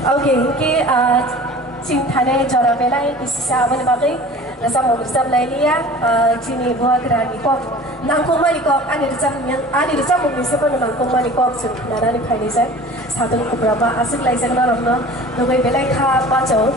Oke, cintane jora belai bisa abang bagai rasa mau bersab lailia cini buat kerani kok nangkong mani kok ani rasa mau bersab nangkong mani kok sun nara ni kai ni saya satu beberapa asik lai saya nara no belai kah baca